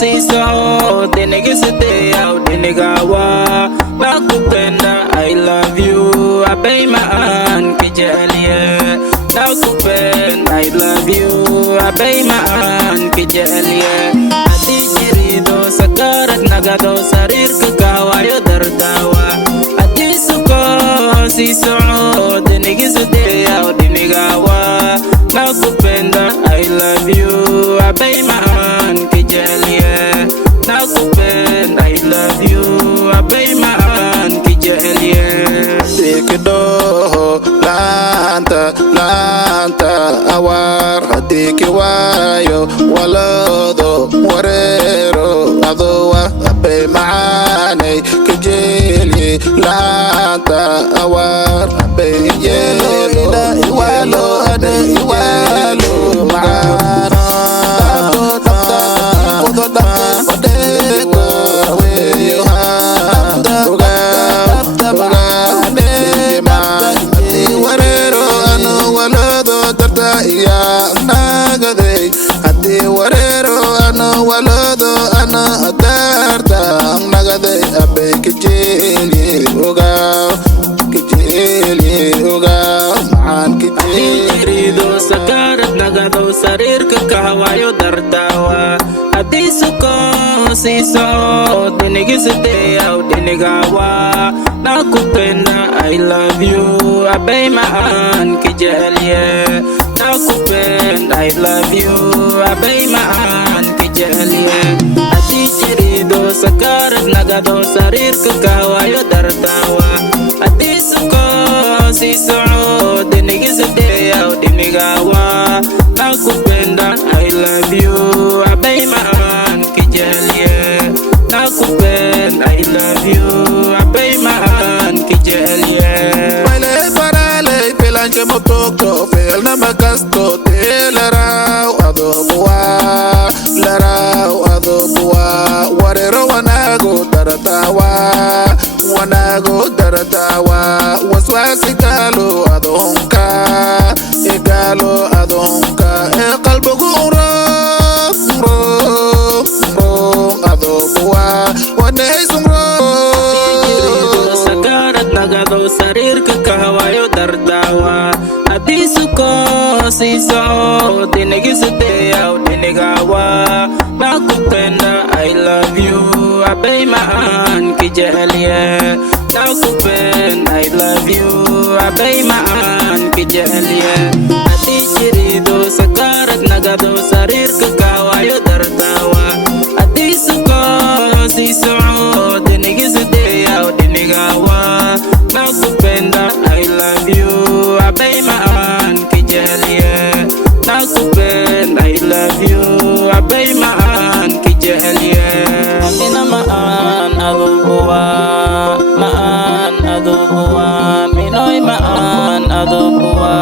siso dinigisite au dinigawa nakupenda I love you abay maan kijalie nakupenda I love you abay maan kijalie ati jirido sakarat nagado sarir kagawayo dardawa ati suko siso dinigisite au dinigawa nakupenda I love you abay maan kijalie nakupenda I love you abay maan kijalie dikido lanta awar hadiki wayo walado warero adowa abay maanay kijeli lanta awar abay yelo iwalo ade iwalo maana ya nagade ati warero ano walado ana adarta nagade abe kijeli uga maan kijeli do sakarat nagado sarir kakawayo dardawa ati suko siso dinigisite au dinigawa nakupenda I love you abay maan kijalie nakupenda I love you abay maan kijalie ati jirido sakarat nagado sarir kakawayo dardawa ati suko siso dinigisite au dinigawa nakupenda I love you abay maan kijalie nakupenda I love you abay maan kijalie baile parale pelanche motoko fel na makasto te larao adobuwa warero wanago daratawa waswasi galo adonka e qalbugu ro adobuwa wanay sumro sakarat nagado sarir kakawayo dardawa ati suko siso dinigisite au dinigawa nakupenda I love you abay maan kijalie nakupenda I love you abay maan kijalie ati jirido sakarat nagado sarir kakawayo dardawa ati suko siso dinigisite au dinigawa nakupenda I love you abay maan kijalie nakupenda I love you abay maan kijalie ina maan adubuwa minoy maan adubuwa